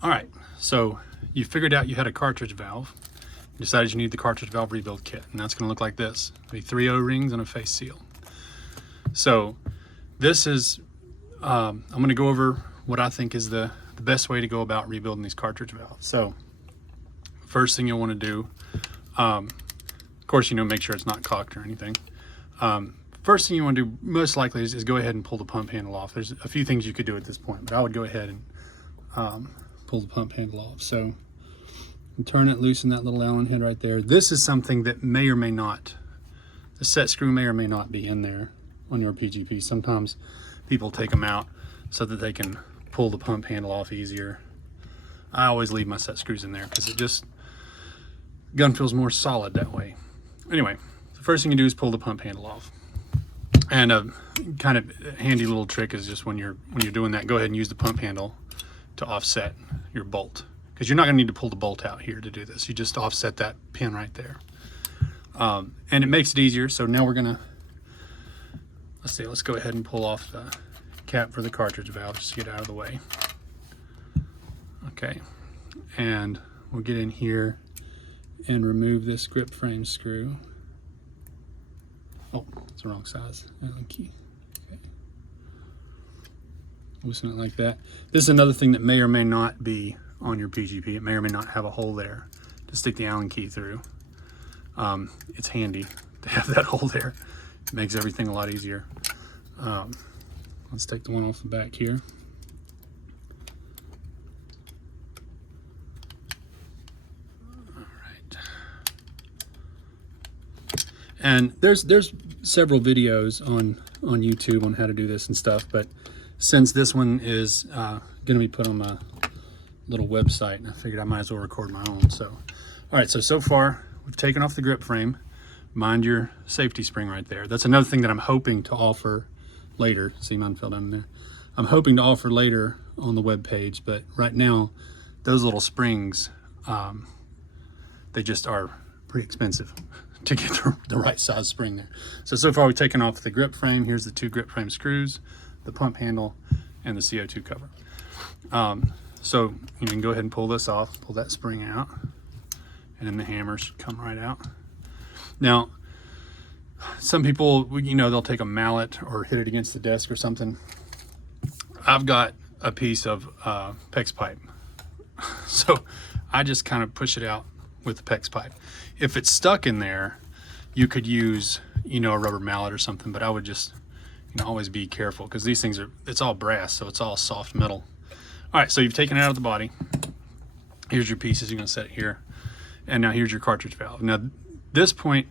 All right, so you figured out you had a cartridge valve. You decided you need the cartridge valve rebuild kit, and that's gonna look like this. It'll be 3 O-rings and a face seal. So this is, I'm gonna go over what I think is the best way to go about rebuilding these cartridge valves. So first thing you'll wanna do, of course, make sure it's not cocked or anything. First thing you want to do most likely is go ahead and pull the pump handle off. There's a few things you could do at this point, but I would go ahead and pull the pump handle off. So turn it, loosen that little Allen head right there. This is something that may or may not, the set screw may or may not be in there on your PGP. Sometimes people take them out so that they can pull the pump handle off easier. I always leave my set screws in there because it just, gun feels more solid that way. Anyway, the first thing you do is pull the pump handle off. And a kind of handy little trick is just when you're doing that, go ahead and use the pump handle to offset your bolt, because you're not going to need to pull the bolt out here to do this. You just offset that pin right there, and it makes it easier. So now we're gonna, let's go ahead and pull off the cap for the cartridge valve just to get out of the way. Okay, and we'll get in here and remove this grip frame screw. Oh, it's the wrong size. Allen key. Okay. Loosen it like that. This is another thing that may or may not be on your PGP. It may or may not have a hole there to stick the Allen key through. It's handy to have that hole there. It makes everything a lot easier. Let's take the one off the back here. And there's several videos on YouTube on how to do this and stuff, but since this one is going to be put on my little website, I figured I might as well record my own. So, all right, so far we've taken off the grip frame. Mind your safety spring right there. That's another thing that I'm hoping to offer later. See, mine fell down there. I'm hoping to offer later on the web page, but right now, those little springs, they just are pretty expensive to get the right size spring there. So far we've taken off the grip frame. Here's the 2 grip frame screws, the pump handle, and the CO2 cover. So you can go ahead and pull this off, pull that spring out, and then the hammer should come right out. Now, some people, they'll take a mallet or hit it against the desk or something. I've got a piece of PEX pipe. So I just kind of push it out with the PEX pipe. If it's stuck in there, you could use, a rubber mallet or something, but I would just, always be careful, because these things it's all brass, so it's all soft metal. All right, so you've taken it out of the body. Here's your pieces, you're gonna set it here. And now here's your cartridge valve. Now, this point,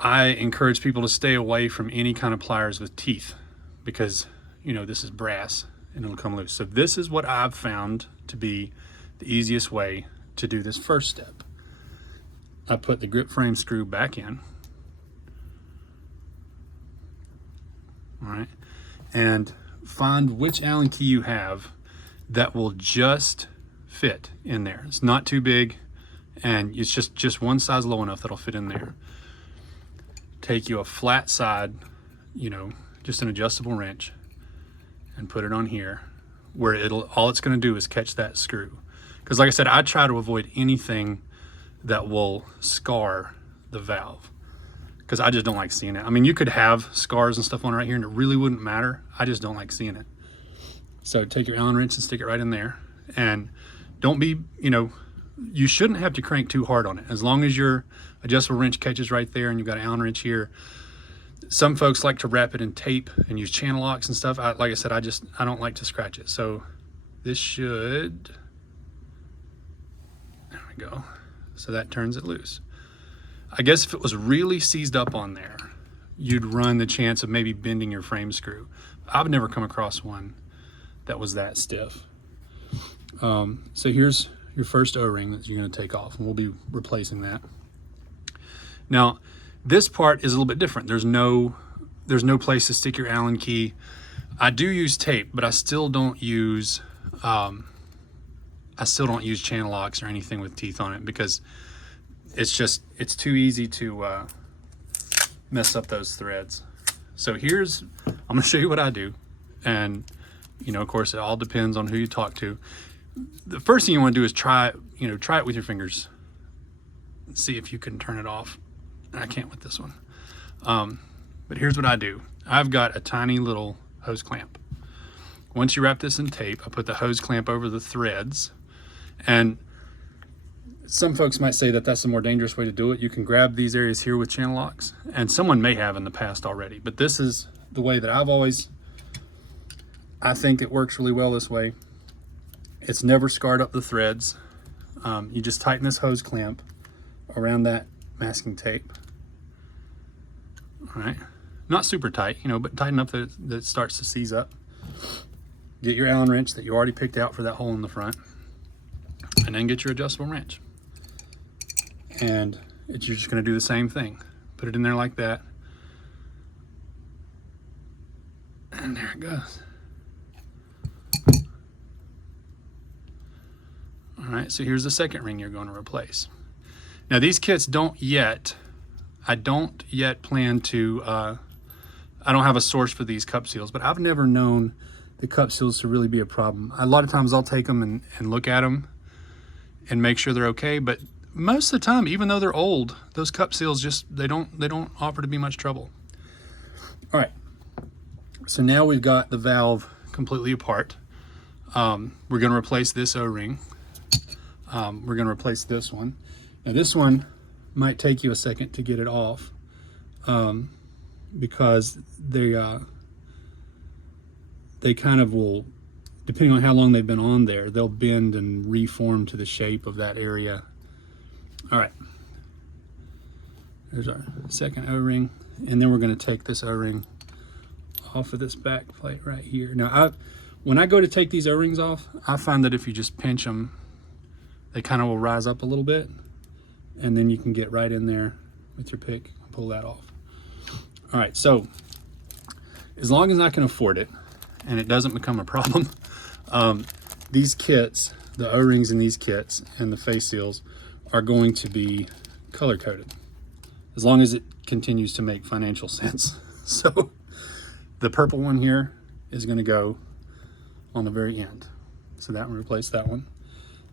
I encourage people to stay away from any kind of pliers with teeth, because, this is brass and it'll come loose. So this is what I've found to be the easiest way to do this first step. I put the grip frame screw back in. All right, and find which Allen key you have that will just fit in there. It's not too big, and it's just one size low enough that'll fit in there. Take you a flat side, just an adjustable wrench, and put it on here, where all it's going to do is catch that screw. Because like I said, I try to avoid anything that will scar the valve, because I just don't like seeing it. I mean, you could have scars and stuff on it right here and it really wouldn't matter. I just don't like seeing it. So take your Allen wrench and stick it right in there, and don't be, you shouldn't have to crank too hard on it. As long as your adjustable wrench catches right there and you've got an Allen wrench here. Some folks like to wrap it in tape and use channel locks and stuff. Like I said, I don't like to scratch it. So this should, there we go. So that turns it loose. I guess if it was really seized up on there, you'd run the chance of maybe bending your frame screw. I've never come across one that was that stiff. So here's your first O-ring that you're going to take off, and we'll be replacing that. Now, this part is a little bit different. There's no place to stick your Allen key. I do use tape, but I still don't use channel locks or anything with teeth on it, because it's too easy to mess up those threads. So I'm gonna show you what I do. And of course, it all depends on who you talk to. the first thing you want to do is try it with your fingers. See if you can turn it off. I can't with this one. But here's what I do. I've got a tiny little hose clamp. Once you wrap this in tape, I put the hose clamp over the threads. And some folks might say that that's the more dangerous way to do it. You can grab these areas here with channel locks, and someone may have in the past already, but this is the way that I think it works really well this way. It's never scarred up the threads. You just tighten this hose clamp around that masking tape. All right, not super tight, but tight enough that it starts to seize up. Get your Allen wrench that you already picked out for that hole in the front, and then get your adjustable wrench. And you're just going to do the same thing. Put it in there like that, and there it goes. All right, so here's the second ring you're going to replace. Now these kits I don't yet plan to, I don't have a source for these cup seals, but I've never known the cup seals to really be a problem. A lot of times I'll take them and look at them and make sure they're okay, but most of the time, even though they're old, those cup seals they don't offer to be much trouble. All right, so now we've got the valve completely apart. We're going to replace this O-ring. We're going to replace this one. Now this one might take you a second to get it off, because they kind of will, depending on how long they've been on there, they'll bend and reform to the shape of that area. All right, there's our second O-ring, and then we're going to take this O-ring off of this back plate right here. Now, when I go to take these O-rings off, I find that if you just pinch them, they kind of will rise up a little bit, and then you can get right in there with your pick and pull that off. All right, so as long as I can afford it and it doesn't become a problem, these kits, the O-rings in these kits and the face seals, are going to be color coded, as long as it continues to make financial sense. So the purple one here is going to go on the very end, so that one, replace that one.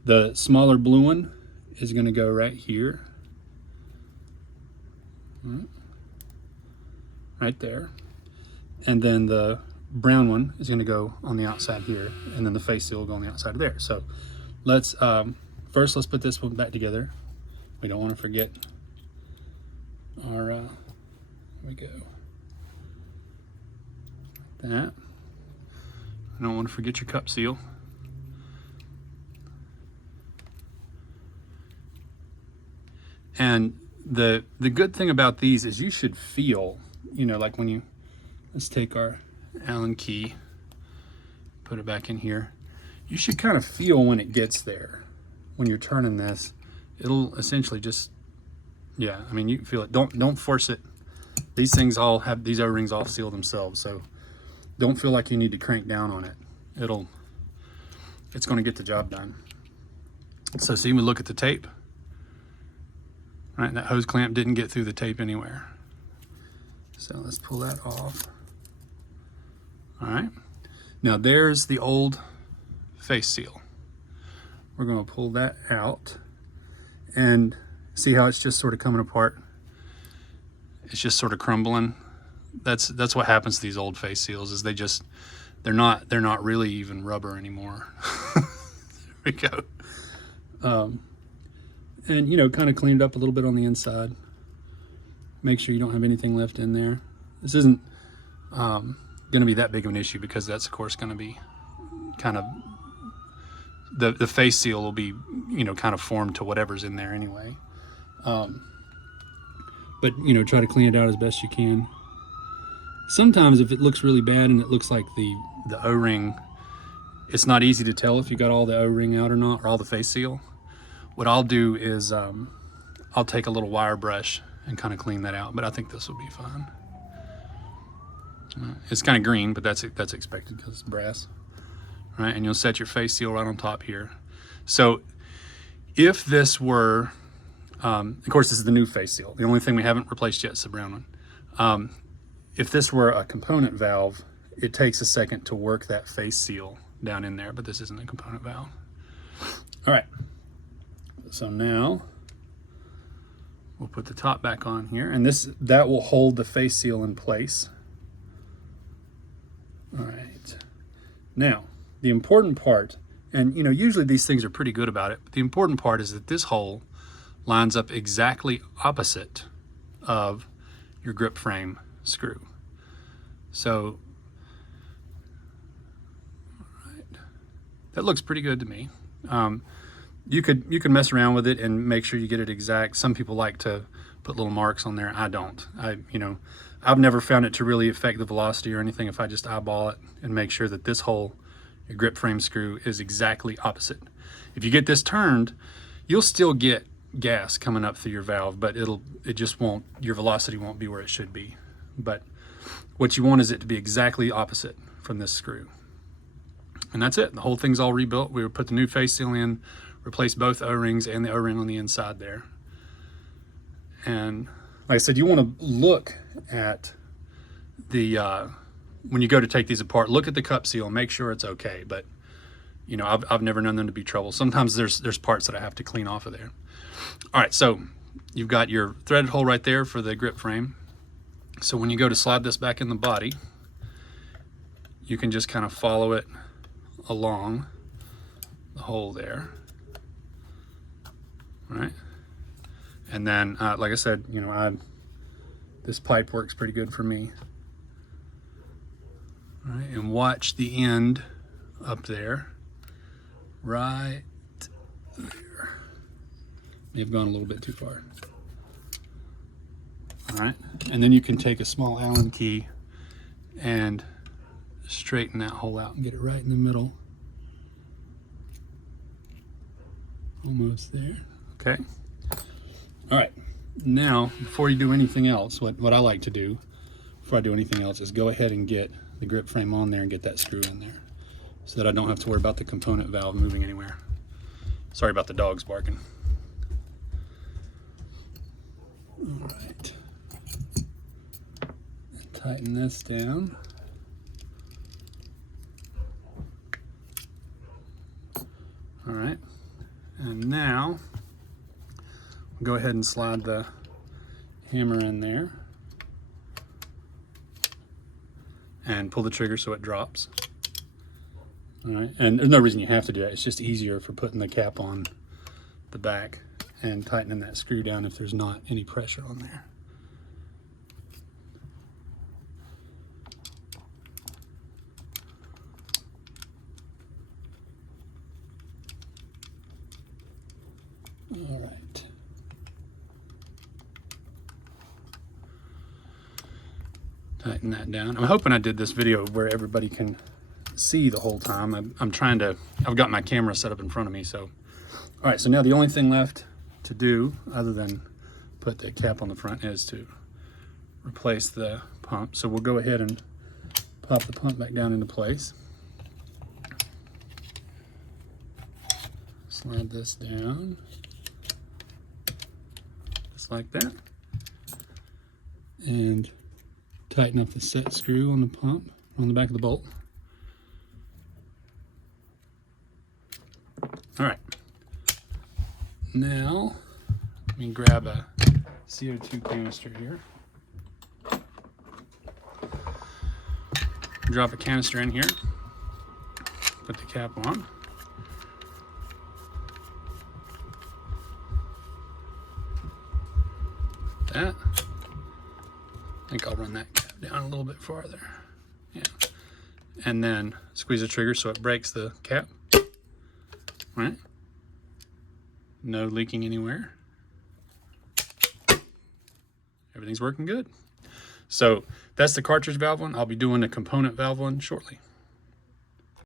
The smaller blue one is going to go right here, right there, and then the brown one is going to go on the outside here, and then the face seal will go on the outside of there. So let's first let's put this one back together. We don't want to forget our here we go, like that. I don't want to forget your cup seal. And the good thing about these is you should feel, like when let's take our Allen key, put it back in here. You should kind of feel when it gets there. When you're turning this, it'll essentially just, yeah, I mean, you can feel it. Don't force it. These things all have, these O-rings all seal themselves, so don't feel like you need to crank down on it. It's going to get the job done. So see, we look at the tape. Right, and that hose clamp didn't get through the tape anywhere. So let's pull that off. All right, now there's the old face seal. We're going to pull that out and see how it's just sort of coming apart. It's just sort of crumbling. That's what happens to these old face seals, is they're not really even rubber anymore. There we go. And kind of clean it up a little bit on the inside. Make sure you don't have anything left in there. This isn't going to be that big of an issue, because that's of course going to be kind of, the face seal will be kind of formed to whatever's in there anyway. But try to clean it out as best you can. Sometimes if it looks really bad and it looks like the O-ring, it's not easy to tell if you got all the O-ring out or not, or all the face seal. What I'll do is I'll take a little wire brush and kind of clean that out, but I think this will be fine. It's kind of green, but that's expected because it's brass. All right, and you'll set your face seal right on top here. So if this were, of course this is the new face seal. The only thing we haven't replaced yet is the brown one. If this were a component valve, it takes a second to work that face seal down in there, but this isn't a component valve. All right, so now we'll put the top back on here, and that will hold the face seal in place. All right, now the important part, and usually these things are pretty good about it, but the important part is that this hole lines up exactly opposite of your grip frame screw. So that looks pretty good to me. You could mess around with it and make sure you get it exact. Some people like to put little marks on there. I don't. I've never found it to really affect the velocity or anything if I just eyeball it and make sure that this hole, your grip frame screw, is exactly opposite. If you get this turned, you'll still get gas coming up through your valve, but it just won't, your velocity won't be where it should be. But what you want is it to be exactly opposite from this screw. And that's it. The whole thing's all rebuilt. We would put the new face seal in, replace both O-rings and the O-ring on the inside there. And like I said, you want to look at the, when you go to take these apart, look at the cup seal and make sure it's okay. But I've never known them to be trouble. Sometimes there's parts that I have to clean off of there. All right, so you've got your threaded hole right there for the grip frame. So when you go to slide this back in the body, you can just kind of follow it along the hole there. All right, and then like I said, this pipe works pretty good for me. All right, and watch the end up there, right there. May have gone a little bit too far. All right, and then you can take a small Allen key and straighten that hole out and get it right in the middle. Almost there. Okay. All right. Now, before you do anything else, what I like to do before I do anything else is go ahead and get the grip frame on there and get that screw in there so that I don't have to worry about the component valve moving anywhere. Sorry about the dogs barking. All right. Tighten this down. All right. And now we'll go ahead and slide the hammer in there and pull the trigger so it drops. All right, and there's no reason you have to do that. It's just easier for putting the cap on the back and tightening that screw down if there's not any pressure on there. All right. Tighten that down. I'm hoping I did this video where everybody can see the whole time. I've got my camera set up in front of me, so. All right, so now the only thing left to do, other than put the cap on the front, is to replace the pump. So we'll go ahead and pop the pump back down into place. Slide this down. Like that, and tighten up the set screw on the pump on the back of the bolt. All right, now let me grab a CO2 canister here, drop a canister in here, put the cap on. That. I think I'll run that cap down a little bit farther. Yeah. And then squeeze the trigger so it breaks the cap. Right? No leaking anywhere. Everything's working good. So that's the cartridge valve one. I'll be doing the component valve one shortly.